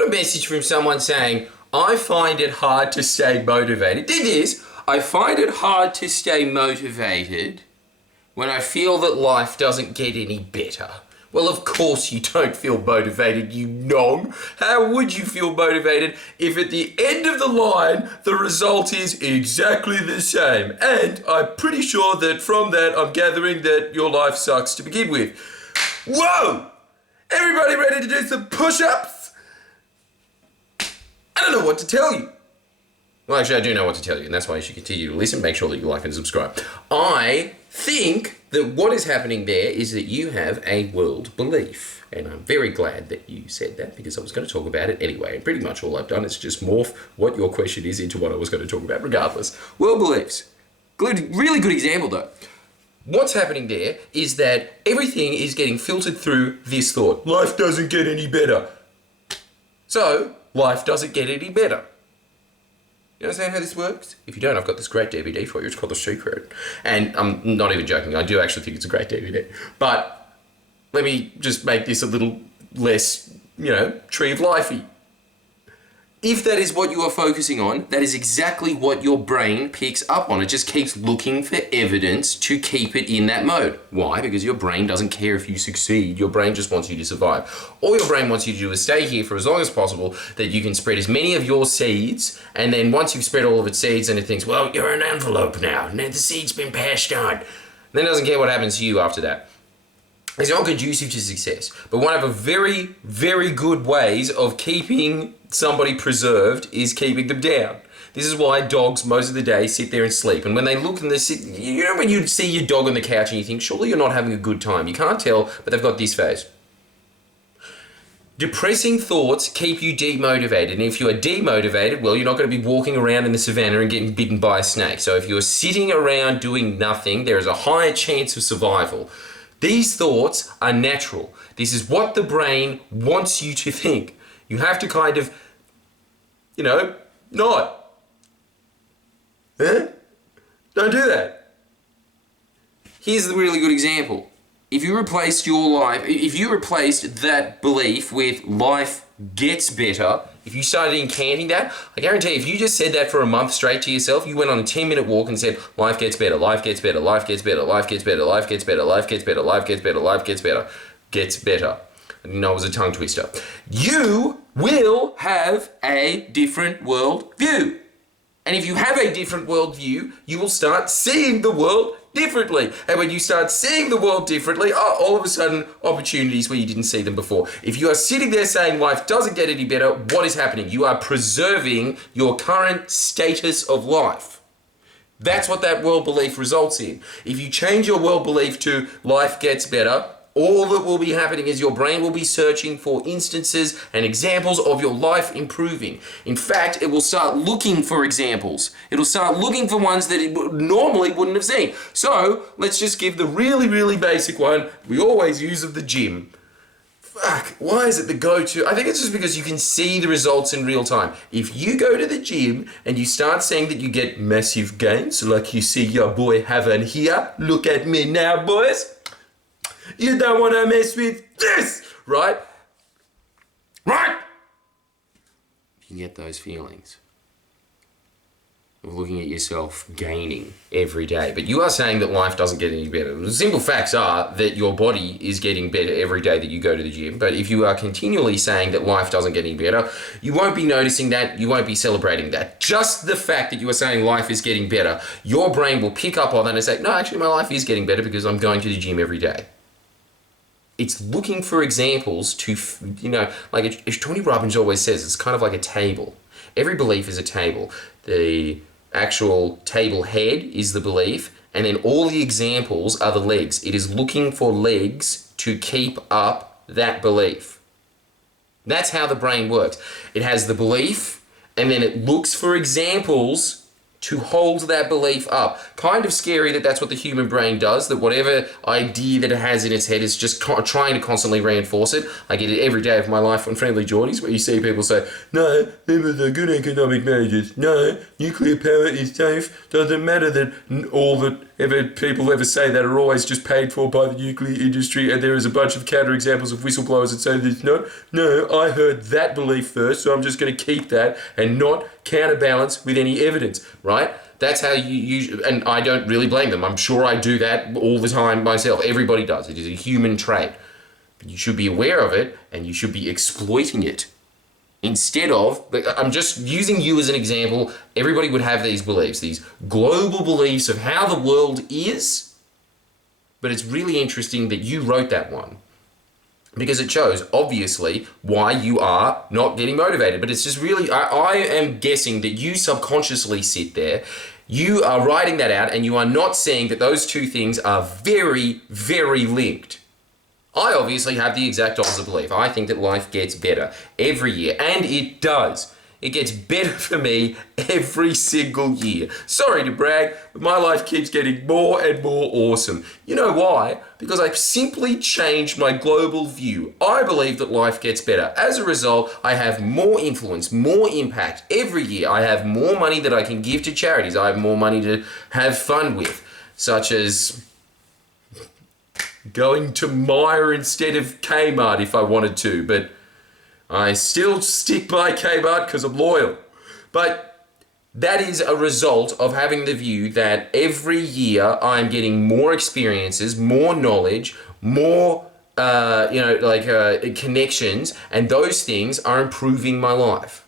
got a message from someone saying, I find it hard to stay motivated. Dig this. I find it hard to stay motivated when I feel that life doesn't get any better. Well, of course you don't feel motivated, you nong. How would you feel motivated if at the end of the line, the result is exactly the same? And I'm pretty sure that from that, I'm gathering that your life sucks to begin with. Whoa! Everybody ready to do some push-ups? I don't know what to tell you. Well, actually, I do know what to tell you, and that's why you should continue to listen. Make sure that you like and subscribe. I think that what is happening there is that you have a world belief. And I'm very glad that you said that, because I was going to talk about it anyway. And pretty much all I've done is just morph what your question is into what I was going to talk about regardless. World beliefs. Good, really good example though. What's happening there is that everything is getting filtered through this thought. Life doesn't get any better. So, life doesn't get any better. You understand how this works? If you don't, I've got this great DVD for you. It's called The Secret. And I'm not even joking. I do actually think it's a great DVD. But let me just make this a little less, tree of lifey. If that is what you are focusing on, that is exactly what your brain picks up on. It just keeps looking for evidence to keep it in that mode. Why? Because your brain doesn't care if you succeed. Your brain just wants you to survive. All your brain wants you to do is stay here for as long as possible, that you can spread as many of your seeds, and then once you've spread all of its seeds and it thinks, well, you're an envelope now. Now the seed's been passed on. Then it doesn't care what happens to you after that. It's not conducive to success. But one of the very, very good ways of keeping somebody preserved is keeping them down. This is why dogs most of the day sit there and sleep. And when they look and they sit, when you see your dog on the couch and you think, surely you're not having a good time. You can't tell, but they've got this face. Depressing thoughts keep you demotivated. And if you are demotivated, well, you're not going to be walking around in the savannah and getting bitten by a snake. So if you're sitting around doing nothing, there is a higher chance of survival. These thoughts are natural. This is what the brain wants you to think. You have to kind of, not. Huh? Don't do that. Here's the really good example. If you replaced that belief with life gets better, if you started incanting that, I guarantee if you just said that for a month straight to yourself, you went on a 10-minute walk and said, life gets better, life gets better, life gets better, life gets better, life gets better, life gets better, life gets better, life gets better, gets better. I didn't know it was a tongue twister. You will have a different world view. And if you have a different world view, you will start seeing the world differently. And when you start seeing the world differently, all of a sudden, opportunities where you didn't see them before. If you are sitting there saying life doesn't get any better, what is happening? You are preserving your current status of life. That's what that world belief results in. If you change your world belief to life gets better, all that will be happening is your brain will be searching for instances and examples of your life improving. In fact, it will start looking for examples. It'll start looking for ones that it normally wouldn't have seen. So let's just give the really, really basic one we always use of the gym. Fuck, why is it the go-to? I think it's just because you can see the results in real time. If you go to the gym and you start saying that you get massive gains, like you see your boy having here, look at me now, boys. You don't want to mess with this, right? Right? You get those feelings of looking at yourself gaining every day. But you are saying that life doesn't get any better. The simple facts are that your body is getting better every day that you go to the gym. But if you are continually saying that life doesn't get any better, you won't be noticing that, you won't be celebrating that. Just the fact that you are saying life is getting better, your brain will pick up on that and say, no, actually my life is getting better because I'm going to the gym every day. It's looking for examples to, like as Tony Robbins always says, it's kind of like a table. Every belief is a table. The actual table head is the belief, and then all the examples are the legs. It is looking for legs to keep up that belief. That's how the brain works. It has the belief, and then it looks for examples to hold that belief up. Kind of scary that that's what the human brain does, that whatever idea that it has in its head is just trying to constantly reinforce it. I get it every day of my life on Friendly Geordies, where you see people say, no, members are good economic managers. No, nuclear power is safe. Doesn't matter that all that people ever say that are always just paid for by the nuclear industry, and there is a bunch of counterexamples of whistleblowers that say this. No, I heard that belief first, so I'm just going to keep that and not counterbalance with any evidence, right? That's how you and I don't really blame them. I'm sure I do that all the time myself. Everybody does. It is a human trait. But you should be aware of it, and you should be exploiting it. Instead of, I'm just using you as an example, everybody would have these beliefs, these global beliefs of how the world is, but it's really interesting that you wrote that one because it shows, obviously, why you are not getting motivated. But it's just really, I am guessing that you subconsciously sit there, you are writing that out, and you are not seeing that those two things are very, very linked. I obviously have the exact opposite belief. I think that life gets better every year, and it does. It gets better for me every single year. Sorry to brag, but my life keeps getting more and more awesome. You know why? Because I've simply changed my global view. I believe that life gets better. As a result, I have more influence, more impact every year. I have more money that I can give to charities. I have more money to have fun with, such as going to Myer instead of Kmart if I wanted to, but I still stick by Kmart because I'm loyal. But that is a result of having the view that every year I'm getting more experiences, more knowledge, more connections, and those things are improving my life.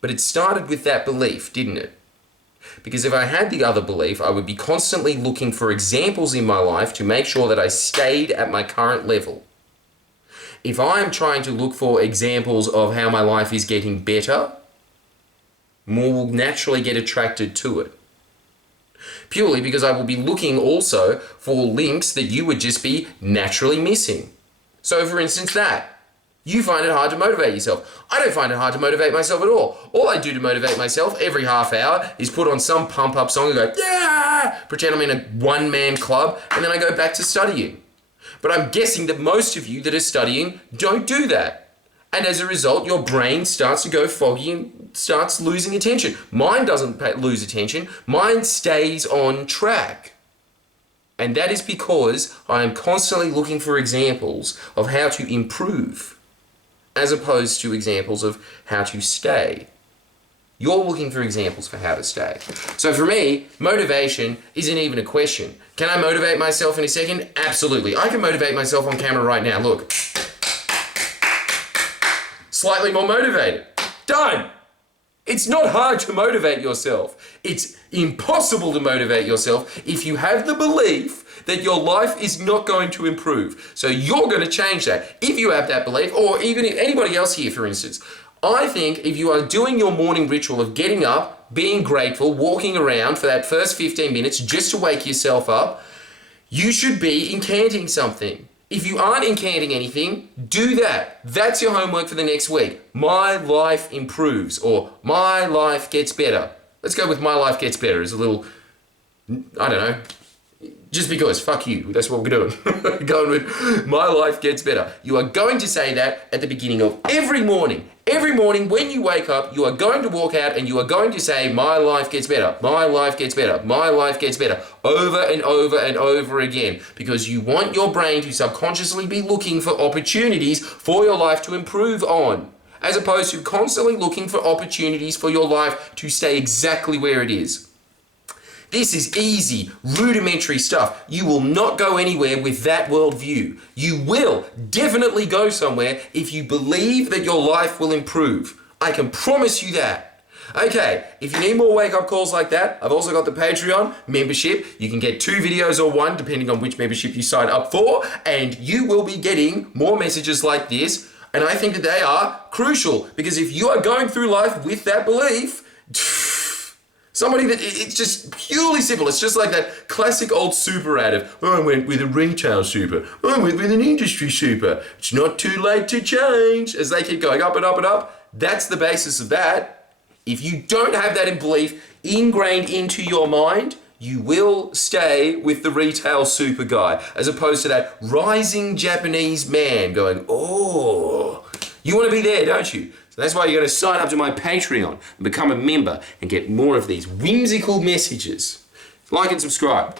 But it started with that belief, didn't it? Because if I had the other belief, I would be constantly looking for examples in my life to make sure that I stayed at my current level. If I'm trying to look for examples of how my life is getting better, more will naturally get attracted to it. Purely because I will be looking also for links that you would just be naturally missing. So for instance, that. You find it hard to motivate yourself. I don't find it hard to motivate myself at all. All I do to motivate myself every half hour is put on some pump-up song and go, yeah, pretend I'm in a one-man club, and then I go back to studying. But I'm guessing that most of you that are studying don't do that. And as a result, your brain starts to go foggy and starts losing attention. Mine doesn't lose attention. Mine stays on track. And that is because I am constantly looking for examples of how to improve, as opposed to examples of how to stay. You're looking for examples for how to stay. So for me, motivation isn't even a question. Can I motivate myself in a second? Absolutely. I can motivate myself on camera right now. Look. Slightly more motivated. Done. It's not hard to motivate yourself. It's impossible to motivate yourself if you have the belief that your life is not going to improve. So you're going to change that. If you have that belief, or even if anybody else here, for instance, I think if you are doing your morning ritual of getting up, being grateful, walking around for that first 15 minutes just to wake yourself up, you should be incanting something. If you aren't incanting anything, do that. That's your homework for the next week. My life improves, or my life gets better. Let's go with my life gets better as a little, I don't know, just because, fuck you, that's what we're doing. Going with my life gets better. You are going to say that at the beginning of every morning. Every morning when you wake up, you are going to walk out and you are going to say, my life gets better, my life gets better, my life gets better, over and over and over again, because you want your brain to subconsciously be looking for opportunities for your life to improve on, as opposed to constantly looking for opportunities for your life to stay exactly where it is. This is easy, rudimentary stuff. You will not go anywhere with that worldview. You will definitely go somewhere if you believe that your life will improve. I can promise you that. Okay, if you need more wake-up calls like that, I've also got the Patreon membership. You can get 2 videos or 1, depending on which membership you sign up for, and you will be getting more messages like this. And I think that they are crucial, because if you are going through life with that belief, somebody that, it's just purely simple. It's just like that classic old super ad of, I went with a retail super. I went with an industry super. It's not too late to change. As they keep going up and up and up. That's the basis of that. If you don't have that in belief ingrained into your mind, you will stay with the retail super guy, as opposed to that rising Japanese man going, oh, you want to be there, don't you? So that's why you're going to sign up to my Patreon and become a member and get more of these whimsical messages. Like and subscribe.